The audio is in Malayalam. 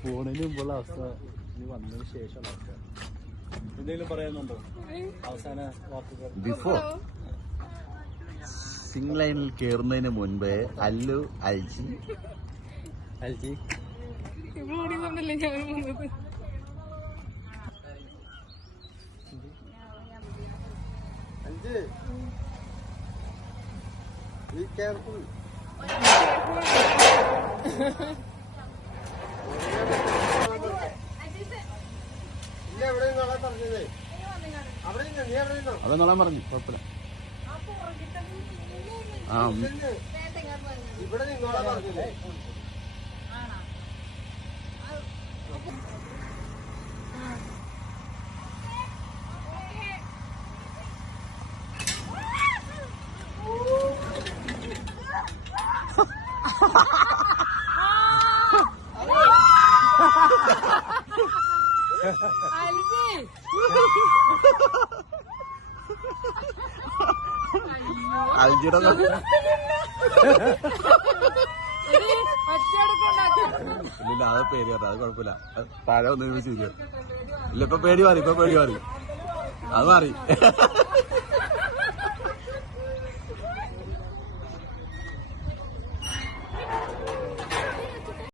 ഫോണിന് മുമ്പുള്ള അവസ്ഥ ഇനി വന്നതിന് ശേഷമുള്ള അവസ്ഥ. എന്തെങ്കിലും പറയാനുണ്ടോ അവസാന വാക്കുകൾ? ബിഫോർ സിംഗ് ലൈനിൽ കയറുന്നതിന് മുൻപേ അല്ലു അൽജി Be careful. അതെന്നോളാൻ പറഞ്ഞു കുഴപ്പമില്ല. ആ ഇവിടെ നിന്നോളാൻ പറഞ്ഞില്ലേ? അൽജിയുടെ ഇല്ല അത് പേടി അത് കുഴപ്പമില്ല. താഴെ ഒന്നും ശരിയാ. ഇല്ല ഇപ്പൊ പേടി മാറി അത് മാറി.